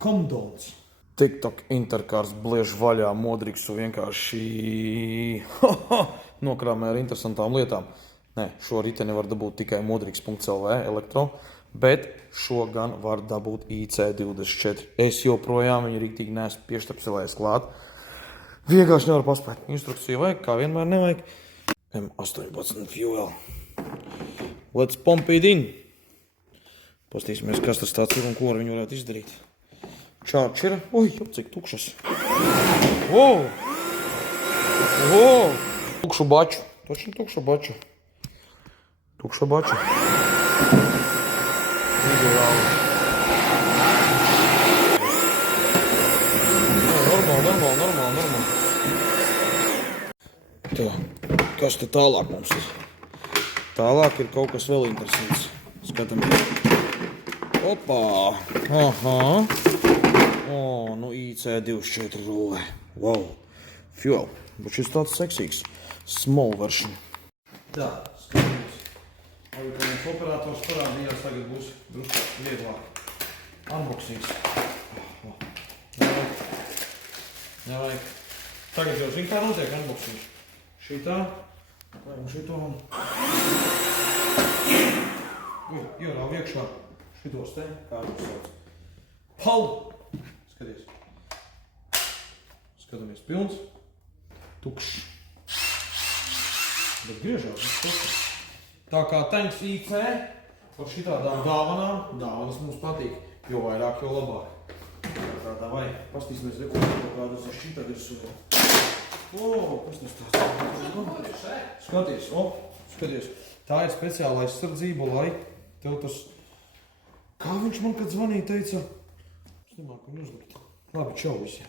Komdons. TikTok interkārs bliež vaļā Modriksu vienkārši nokrāmē ar interesantām lietām. Nē, šo riteni var dabūt tikai modriks.lv elektro, bet šo gan var dabūt IC24. Es joprojām viņu riktīgi neesmu pieštapselējis klāt. Vienkārši nevaru paspēt. Instrukciju vajag, kā vienmēr nevajag. M18 fuel. Let's pump it in. Pastīsimies, kas tas tāds ir un ko ar viņu varētu izdarīt. Čārčera. Ui, cik tukšas. Wow! Wow! Tukšu baču. Točni tukšu baču. Tukšu baču. Ideāli. Normāli. Tā, kas te tālāk mums ir? Tālāk ir kaut kas vēl interesants. Skatāmies. Opā! Aha! O, nu IC24 rulle. Wow! Fuel. Bet šis tāds seksīgs. Small version. Tā, skatāmies. Arī, ka mums operators parādījās, tagad būs drusku vieglāk. Unboxings. Nevajag. Tagad jau zin, kā notiek unboxings. Šitā. Vajag šito man. Ierāv iekšā. Šitos te. Kā jūs sauc? Pau! Skaties. Skatāmies pilns. Tukšs. Bet griežās. Tā kā tanks IC par šitādām dāvanām. Dāvanas mums patīk. Jo vairāk, jo labāk. Tā vajag. Pastīsimies, kādas ir šī tagad ir. O, kas tas tāds? Skaties. Tā ir speciāla aizsardzība, lai tev tas... Kā viņš man, kad zvanīja, teica? Es nemāku viņu uzlikt. Labi, čau visi.